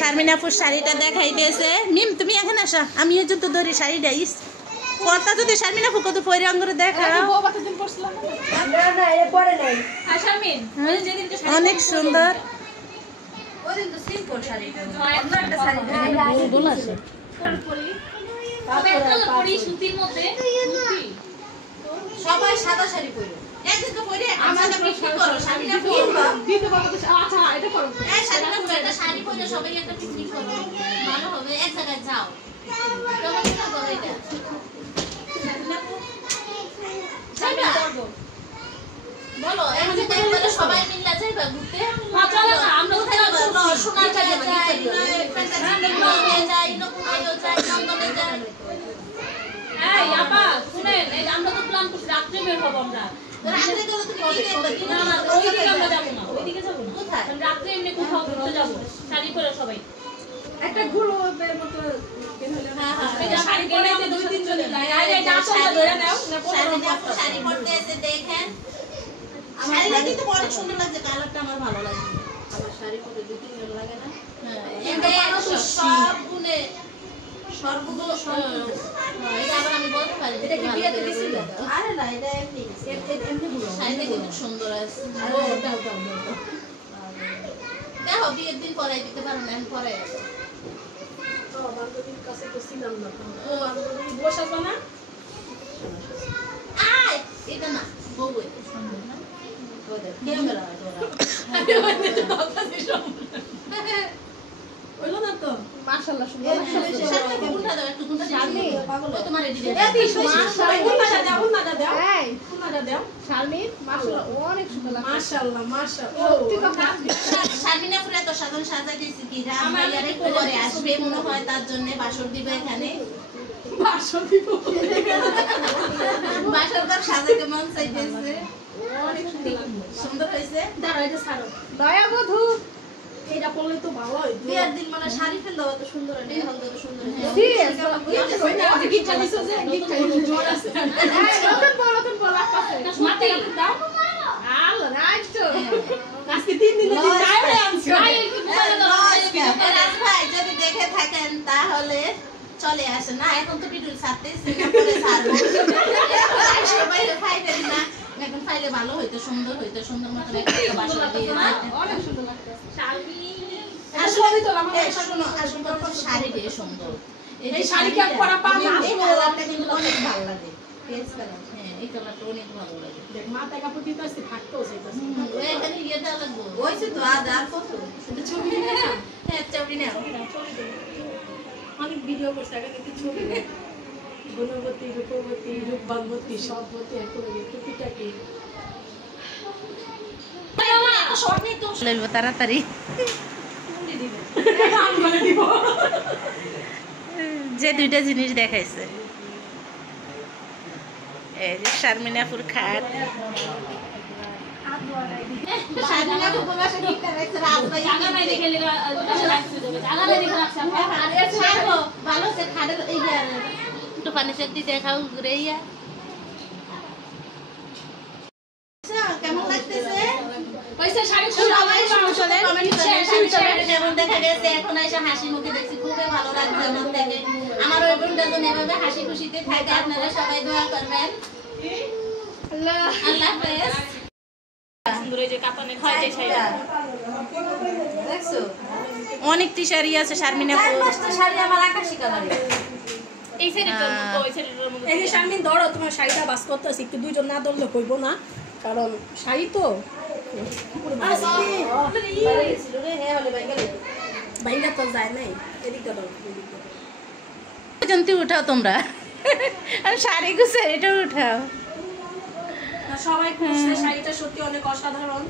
শারমিনাপুর শাড়িটা দেখাইতেছে। মিম তুমি এখানে আসা, আমি এই জন্য ধরি শাড়িটা ইস কথা যদি শারমিনাপুর কত পরে অঙ্গরে দেখা অনেক সুন্দর। সবাই সাদা শাড়ি পরে একদিন তো পরে আমরা পিকনিক করো শাড়িটা দিতে পারবো। আচ্ছা এটা করো এই শাড়িটা শাড়ি পরে সবাই একটা পিকনিক করো, ভালো হবে। এক জায়গায় যাও কেমন কি করো এটা বলো, এক জায়গায় বলে সবাই মিলে যাইবা ঘুরতে। হ্যাঁ চলো না, আমরা চলো সোনা যাই যাই নকুমাইও যাই নন্দনে যাই। এই আপা শুনেন, এই আমরা তো প্ল্যান করছি রাত্রে বের হব। আমরা রাত্রে গেলে তুমি কি দেখবে? না না ওইদিকে আমরা যাব না, ওইদিকে যাব না। কোথায়? রাত্রে এমনি কোথাও ঘুরতে যাব শাড়ি পরে সবাই একটা গ্রুপের মতো বের হলে। হ্যাঁ হ্যাঁ এই শাড়ি পরে তো দুই তিন জন লাই আরে ডাটা ধরে নাও না। শাড়ি পরতে এসে দেখেন শাড়িটা কিন্তু অনেক সুন্দর লাগছে, কালারটা আমার ভালো লাগে। আমার শাড়ি পরে দুই তিন জন লাগে না? হ্যাঁ এটা সব গুণে সর্বগুলো এটা আবার আমি বলতে পারি। এটা কি বিয়েতে দিছিল? আরে না এটা এমনি এমনি হলো। শাড়িটা কিন্তু সুন্দর আছে। ও দাও দাও দাও দেখো বিয়ের দিন পরাই দিতে পারো না, আমি পরাই দেব। তো বান্ধবীর কাছে তো ছিলাম না। ও বান্ধবী বসাবে না? আয় এটা না বউ এটা সুন্দর না? ও দেখ ক্যামেরা আছে ওরা। আমি মানে তো কথা দিলাম হইলো না তো। মাশাআল্লাহ সুন্দর লাগছে। সাথে কোনটা দাও একটু কোনটা শারমি পাগল ও তোমার এদিকে এতি মাশাআল্লাহ কোনটা দাও এই কোনটা দাও শারমি মাশাআল্লাহ অনেক সুন্দর লাগছে। মাশাআল্লাহ মাশাআল্লাহ সত্যি কথা। শারমিনা পুরা তো সাজান সাজা দিয়েছে কি রাম ভাইয়ার একটু পরে আসবে মনে হয়, তার জন্য বাসর দিবে এখানে। বাসর দিব বাসর ঘর সাজাতে মন চাইতেছে। অনেক সুন্দর হইছে। দাঁড়াও এটা ছাড়ো দয়া বধূ এটা পরলে তো ভালো হয়। বিয়ের দিন মানে শাড়ি ফেল দাও এত সুন্দর হয়, এই হলদে এত সুন্দর হয়। ঠিক আছে গিফট দিছো যে গিফট জোর আছে। নতুন বল আছে এটা মাতে দাও আলো রাইটো আজকে 3 দিন দিন টাইমে আনছো। রাজ ভাই যদি দেখে থাকেন তাহলে চলে আসেন না, এখন তো ভিডিও ছাড়তেছি না, পরে ছাড়বো। সবাই ফাইলে না এখন ফাইলে ভালো হইতো, সুন্দর হইতো, সুন্দর মতো একটা বাসা দিয়ে অনেক সুন্দর লাগছে। শাড়ি আসলে তো আমার শোনো আসলে শাড়ি দিয়ে সুন্দর। এই শাড়ি কি পরা পাবে? এই কালারটা কিন্তু অনেক ভালো লাগে, পেজ কালার। হ্যাঁ এই কালারটা অনেক ভালো লাগে। দেখ মাথা কাপড় দিতে আসছে থাকতেও চাইতাছে। ওই এখানে ইয়ে দেওয়া লাগবে ওইছে তো আর কত শুধু ছবি নিয়ে না। হ্যাঁ ছবি নাও ছবি দাও। অনেক ভিডিও করছে আগে দেখি ছবি না। গুণবতী রূপবতী রূপবানবতী সববতী এত টুপিটা কি তাড়াতাড়ি যে দুইটা জিনিস দেখাইছে এই যে শারমিনাপুর খাট। দেখাও ঘুরে কেমন লাগতেছে? দেখা গেছে এখন এসে হাসি মুখে দেখছি, খুবই ভালো লাগছে আমার থেকে। আমার ওই বোনটা যেন এভাবে হাসি খুশিতে থাকে, আপনারা সবাই দোয়া করবেন। আল্লাহ হাফেজ। অনেকটি শাড়ি আছে শারমিনাপুর। শাড়ি আমার আকাশি কালারের। এই শারমিন ধরো তোমার শাড়িটা বাস করতেছি, একটু দুইজন না ধরলে হইব না, কারণ শাড়ি তো বাইঙ্গা তো যায় নাই। এদিকে জন্তি উঠাও তোমরা, শাড়ি গুছে এটা উঠাও। সবাই খুশি, শাড়িটা সত্যি অনেক অসাধারণ,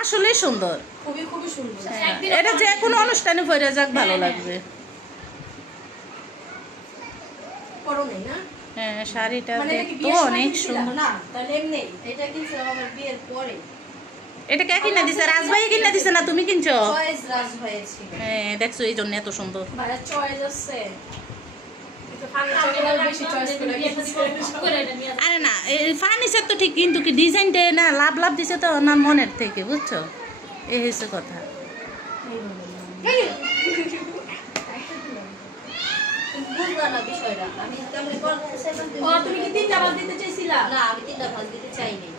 আসলে সুন্দর, খুবই খুবই সুন্দর। এটা যে কোনো অনুষ্ঠানে পরে যাক ভালো লাগবে। পরনে না? হ্যাঁ শাড়িটা দেখতে অনেক সুন্দর। না তাহলে এমনি এটা কিনছো আমার বিয়ের পরে। এটা কে কিনা দিছে? রাজভাই কিনা দিছে না তুমি কিনছো? চয়েস রাজভাই ছিল। হ্যাঁ দেখছো এই জন্য এত সুন্দর। ভাড়া চয়েস আছে। এটা আরে না ফার্নিচার তো ঠিক, কিন্তু কি ডিজাইনটা না লাভ লাভ দিছে তো না মনের থেকে, বুঝছো? এই হচ্ছে কথা। তুমি কি 3টা ভাঁজ দিতে চাইছিলা? না, আমি 3টা ভাঁজ দিতে চাইনি।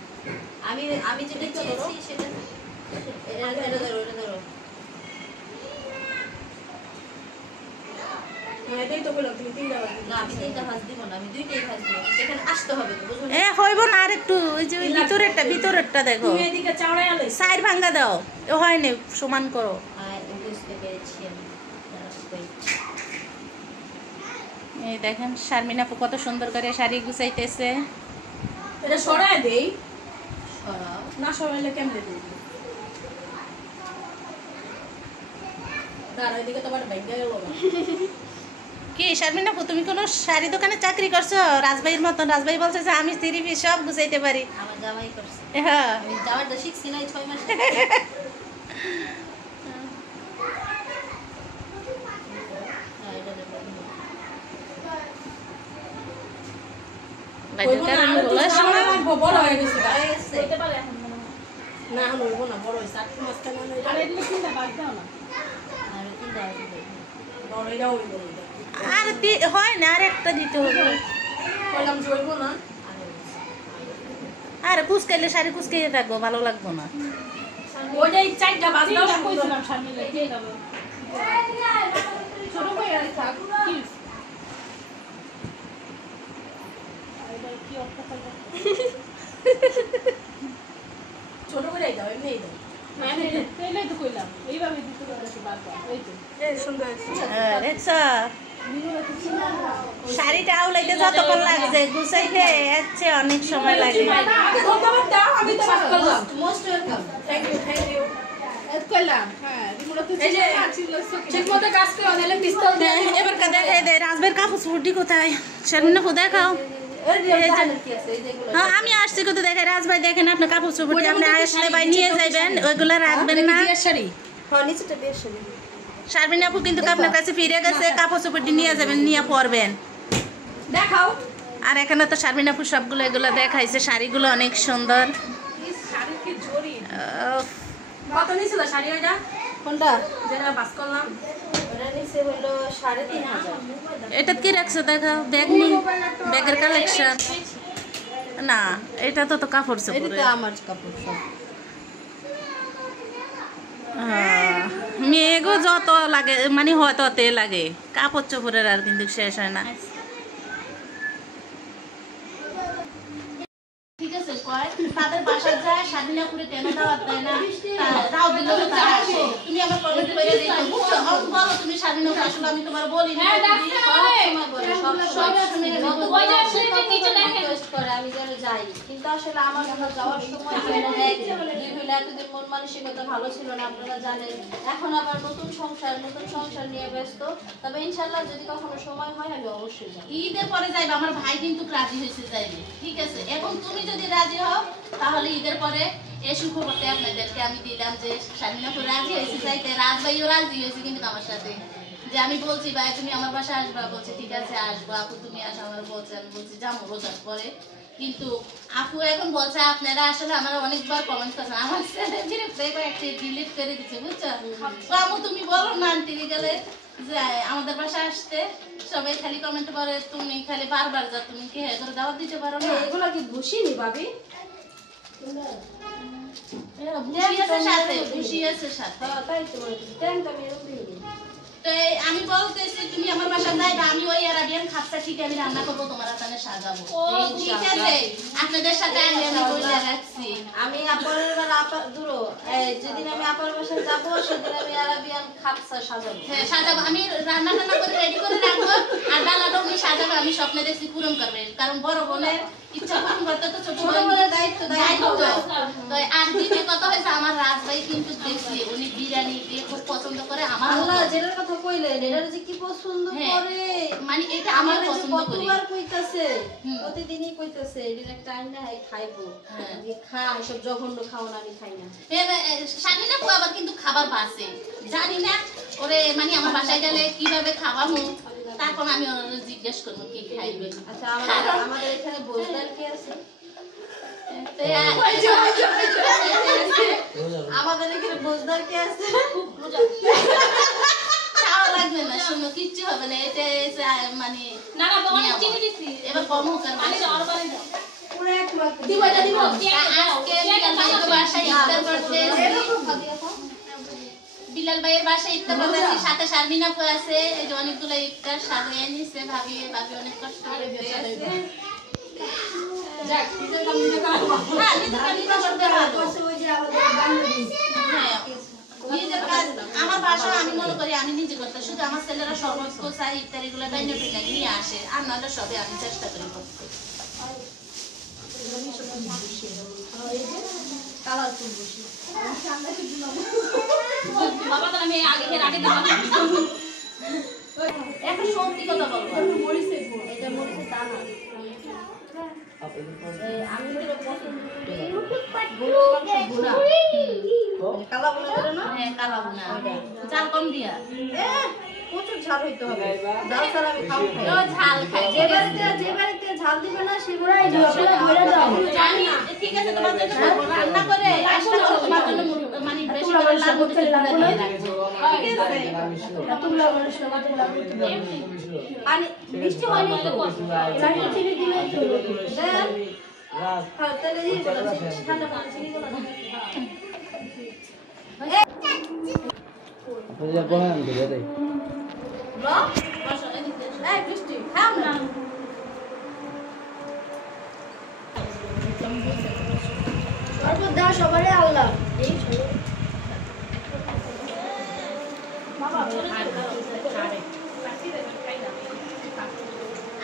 আমি যেটা চেয়েছি সেটা এটা ধরো। এটাই তো বললাম তুমি 3টা ভাঁজ। না, আমি 3টা ভাঁজ দিব না, আমি 2টাই ভাঁজ দিব। এখানে আসতে হবে তো, বুঝছো? হইব না, আর একটু ওই যে ওই ভিতরেরটা দেখো, তুমি এদিকে চাওড়ায় আলো। সাইড ভাঙা দাও, হয়নি, সমান করো। বুঝতে পেরেছি আমি। এই দেখেন শারমিন আপু কত সুন্দর করে শাড়ি গুছাইতেছে। এটা সরায় দেই, সরাও। না সরাইলে কেমনে দেই? দাঁড়া, এদিকে তোমার ব্যাগ গেল না। কি শারমিন আপু, তুমি কোনো শাড়ি দোকানে চাকরি করছো? রাজভাইয়ের মতন। রাজভাই বলছে যে আমি 3 পিস সব গুছাইতে পারি। আমার জামাই করছে। হ্যাঁ, আমি জামাইটা শিখছি না এই 6 মাসে। বড় হয়ে গেছে। হইতে পারে এখন না, এখন হইব না, বড় হয়েছে। 8 মাস কেন হইলো? আরে এগুলো 3টা ভাঁজ দাও না। আর 3টা ভাঁজ দিব। বড় এটাও হইব না। আর হয় না, আর একটা দিতে হবে। বললাম যে হইব না। আর কুচকাইলে শাড়ি কুচকাইয়ে থাকবো, ভালো লাগবো না। ওইটাই 4টা ভাঁজ দাও, কইছিলাম শারমিলা দিয়ে দাও। ছোট কই আর থাক কি? আইডা কি অর্থ করবে? ছোট করে দাও, এমনি দাও। মানে তেলে তো কইলাম এইভাবে দিতে পারছি বারবার। এই তো এই সুন্দর আছে। হ্যাঁ, দেখছো শাড়িটা আউলাইতে যতক্ষণ লাগছে, গুছাইতে যাচ্ছে অনেক সময় লাগে। ধন্যবাদ দাও, আমি তো বাস করলাম। Most welcome. Thank you. এত কইলাম। হ্যাঁ, রিমোট তো ঠিকমতো কাজ করে নালে পিস্তল দিয়ে এবার দেখাই দে রাজবের কাপড় চুপড়ি কোথায়। শারমিন আপু দেখাও। হ্যাঁ, আমি আসছি কত দেখাই। রাজভাই দেখেন আপনার কাপড় চুপড়ি, আপনি আসলে ভাই নিয়ে যাবেন, ওইগুলো রাখবেন না। শাড়ি। হ্যাঁ, নিচেটা বেশ শাড়ি। শারমিন আপু কিন্তু আপনার কাছে ফিরে গেছে, কাপড় চুপড়ি নিয়ে যাবেন, নিয়ে পরবেন। দেখাও। আর এখানে তো শারমিন আপু সবগুলো এগুলো দেখাইছে, শাড়িগুলো অনেক সুন্দর। শাড়ি কি জরি। কত নিছিল শাড়ি ওইটা? কোনটা? যেটা বাস করলাম। ওটা নিচে হলো 3,500। এটা কি রাখছো দেখাও, ব্যাগ নেই, ব্যাগের কালেকশন না, এটা তো কাপড় এটা চোপড়। তো আমার কাপড় সব। মেয়েগো যত লাগে মানে হয় ততে লাগে, কাপড় চোপড়ের আর কিন্তু শেষ হয় না। ঠিক আছে, কয় তাদের বাসায় যায় শারমিন আপুরে কেন দাওয়াত দেয় না, তাও দিল না, তারা আসে। তুমি আমার কমেন্ট করে দিও, বুঝছো? বলো তুমি শারমিন আপু আসলে আমি তোমার বলি না। সব সময় রিকোয়েস্ট করে আমি যেন যাই, কিন্তু আসলে আমার যাওয়ার সময় হয় না। এতদিন মন মানসিকতা ভালো ছিল না, আপনারা জানেন। এখন আবার নতুন সংসার নিয়ে ব্যস্ত। তবে ইনশাআল্লাহ যদি কখনো সময় হয় আমি অবশ্যই যাব। ঈদের পরে যাইবে, আমার ভাই কিন্তু রাজি হয়েছে যাইবে, ঠিক আছে? এবং তুমি যদি রাজি হও তাহলে ঈদের পরে এই সুখবরটা আপনাদেরকে আমি দিলাম যে শারমিন আপু রাজি হয়েছে যাইতে। রাজভাইও রাজি হয়েছে কিন্তু আমার সাথে, যে আমি বলছি ভাই তুমি আমার বাসায় আসবা, বলছে ঠিক আছে আসবো। আপু তুমি আসো, আমার বলছে, আমি বলছি যাবো রোজার পরে। কিন্তু আপু এখন বলছে আপনারা আসলে আমার অনেকবার কমেন্ট করছেন, আমার একটা ডিলিট করে দিচ্ছে, বুঝছো? তো আপু তুমি বলো না আন্টি গেলে যে আমাদের বাসায় আসতে, সবাই খালি কমেন্ট করে তুমি খালি বারবার যা, তুমি কি করে দাওয়াত দিতে পারো না? এগুলো কি ভুসিনি ভাবি? খুশি আছে সাথে। তাই তো বলছি, ট্যাংটা আমি এরকম দিই। তো আমি বলতেছি তুমি আমার বাসায় যাইবা, আমি ওই আরাবিয়ান খাপটা ঠিক আমি রান্না করবো, তোমার হাতে সাজাবো, ঠিক আছে? আপনাদের সাথে আমি বলে রাখছি। আমি পরের বার যেদিন আমি আপার বাসায় যাবো সেদিন আমি আরাবিয়ান খাপসা সাজাবো। হ্যাঁ সাজাবো, আমি রান্না করে রেডি করে রাখবো। আর ডালাটা উনি সাজাবো, আমি স্বপ্নে দেখছি পূরণ করবে, কারণ বড় বোনের ইচ্ছা পূরণ করতে তো ছোট বোনের দায়িত্ব। তো আর দ্বিতীয় কথা হয়েছে আমার রাজভাই কিন্তু দেখছি উনি বিরিয়ানি খুব পছন্দ করে। আমার আল্লাহ যেটার কথা কইলেন এটা যে কি পছন্দ করে, মানে এটা আমার আমি পছন্দ করি। কতবার কইতাছে, প্রতিদিনই কইতাছে এদিন একটা আইনা খাইবো। খা এসব জঘন্য খাওয়া আমি খাই না। শারমিন আপু আবার কিন্তু খাবার বাসে, জানি না ওরে মানে আমার বাসায় গেলে কিভাবে খাওয়াবো, তারপর আমি ওনাদের জিজ্ঞেস করবো কি খাইবে। আচ্ছা আমাদের এখানে বোঝদার কি আছে? আমাদের এখানে বোঝদার কি আছে? খাওয়া লাগবে না, শুনো কিচ্ছু হবে না। এটা মানে না অনেক চিনি দিছি এবার কম হোক আর পানি দাও আর পানি দাও পুরো এক মাত্র দিব এটা দিব বিলাল ভাইয়ের বাসায় ইফতার করতে আসছি, সাথে শারমিন আপু আছে। এই যে অনেকগুলো ইফতার সাজিয়ে নিচ্ছে ভাবি অনেক কষ্ট করে দিয়েছে। নিজের কাজ আমার বাসা আমি মনে করি আমি নিজে করতে, শুধু আমার ছেলেরা সর্বোচ্চ চাই ইত্যাদি গুলো নিয়ে আসে, আর নাহলে সবে আমি চেষ্টা করি করতে। বাবা তো আমি আগে দাও এখন সত্যি কথা বলবো, এটা মরিচে তা না আমি তো কালা বলে করে না হ্যাঁ কালা বোনা চাল কম দিয়া প্রচুর ঝাল হইতে হবে ঝাল ছাড়া আমি খাবো ও ঝাল খাই। যে বাড়িতে ঝাল দিবে না সে বাড়িতে জানি ঠিক আছে, তোমার জন্য রান্না করে আসলে তোমার জন্য মানে বেশি করে লাগবে ঠিক আছে। পানি বৃষ্টি হয়নি তো চারটে চিনি দিলে দেন হ্যাঁ তাহলে দিয়ে ঠান্ডা পানি চিনি গুলো বৃষ্টি খাও না তারপর দাও সবারই আল্লাহ এই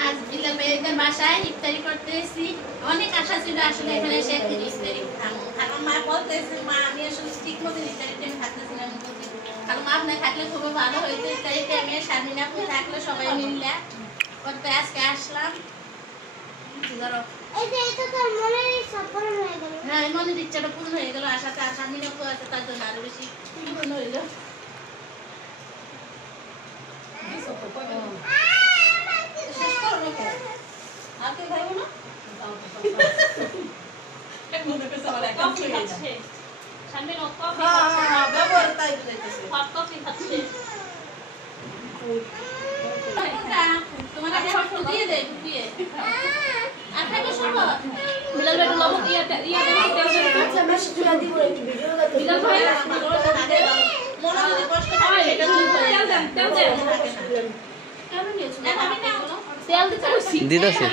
আজ বিলাল ভাইয়ের বাসায় ইফতারি করতেছি। অনেক আশা ছিল আসলে এখানে এসে ইফতারি খাবো, কারণ মা বলতেছে মা আমি আসলে ঠিক মতো ইফতারি টাইম থাকতেছিলাম, কারণ মা আপনার থাকলে খুবই ভালো হইতো। ইফতারি টাইমে শারমিন আপু থাকলে সবাই মিললে করতে আজকে আসলাম। হ্যাঁ মনের ইচ্ছাটা পূর্ণ হয়ে গেল, আশাতে শারমিন আপু আছে তার জন্য আরো বেশি পূর্ণ হইল। শেষ করো নাকি আর কে খাইবো না কফি খাচ্ছে সামনে কফি হ্যাঁ ব্যবহার তাই বুঝাইতেছে হট কফি খাচ্ছে তোমার একটু দিয়ে দে দিয়ে আর খাইবো সব বিলাল ভাই লবণ ইয়া আচ্ছা বেশ চুলা দিব একটু ভিডিও করতে বিলাল ভাই মনে যদি কষ্ট হয় এটা তেল দেন কেন নিয়েছো তেল দিতে কইছি দিতেছি